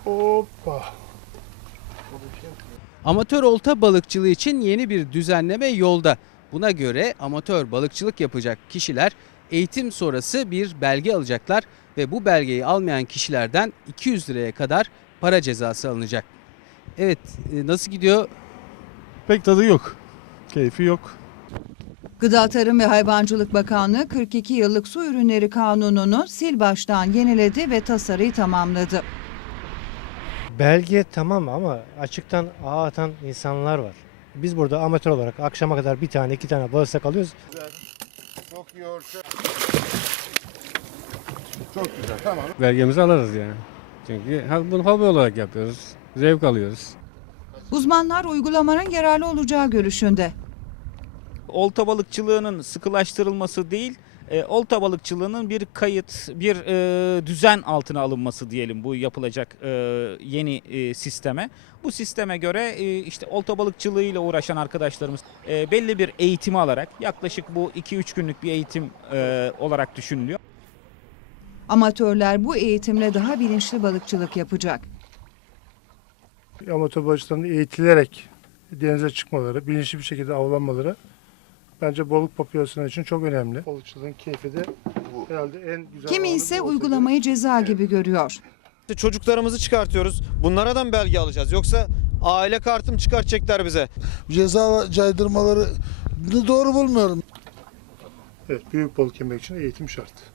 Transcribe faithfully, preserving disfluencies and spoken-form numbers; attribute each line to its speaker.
Speaker 1: Hoppa.
Speaker 2: Amatör olta balıkçılığı için yeni bir düzenleme yolda. Buna göre amatör balıkçılık yapacak kişiler eğitim sonrası bir belge alacaklar ve bu belgeyi almayan kişilerden iki yüz liraya kadar para cezası alınacak. Evet, e, nasıl gidiyor?
Speaker 1: Pek tadı yok. Keyfi yok.
Speaker 3: Gıda Tarım ve Hayvancılık Bakanlığı kırk iki yıllık su ürünleri kanununu sil baştan yeniledi ve tasarıyı tamamladı.
Speaker 4: Belge tamam ama açıktan ağ atan insanlar var. Biz burada amatör olarak akşama kadar bir tane iki tane bağırsak alıyoruz.
Speaker 5: Çok yoğursa. Çok güzel, tamam.
Speaker 6: Belgemizi alırız yani. Çünkü bunu hobi olarak yapıyoruz. Zevk alıyoruz.
Speaker 3: Uzmanlar uygulamanın yararlı olacağı görüşünde.
Speaker 7: Olta balıkçılığının sıkılaştırılması değil, e, olta balıkçılığının bir kayıt, bir e, düzen altına alınması diyelim bu yapılacak e, yeni e, sisteme. Bu sisteme göre e, işte olta balıkçılığıyla uğraşan arkadaşlarımız e, belli bir eğitimi alarak, yaklaşık bu iki üç günlük bir eğitim e, olarak düşünülüyor.
Speaker 3: Amatörler bu eğitimle daha bilinçli balıkçılık yapacak.
Speaker 1: Amatör balıkçıların eğitilerek denize çıkmaları, bilinçli bir şekilde avlanmaları bence balık popülasyonu için çok önemli. Balıkçılığın keyfi de herhalde en güzel.
Speaker 3: Kimi
Speaker 1: anı
Speaker 3: ise
Speaker 1: bu olsa
Speaker 3: uygulamayı
Speaker 1: gerek.
Speaker 3: ceza gibi görüyor.
Speaker 8: Çocuklarımızı çıkartıyoruz. Bunlara da mı belge alacağız? Yoksa aile kartım çıkartacaklar bize?
Speaker 5: Ceza caydırmaları doğru bulmuyorum.
Speaker 1: Evet, büyük balık yemek için eğitim şart.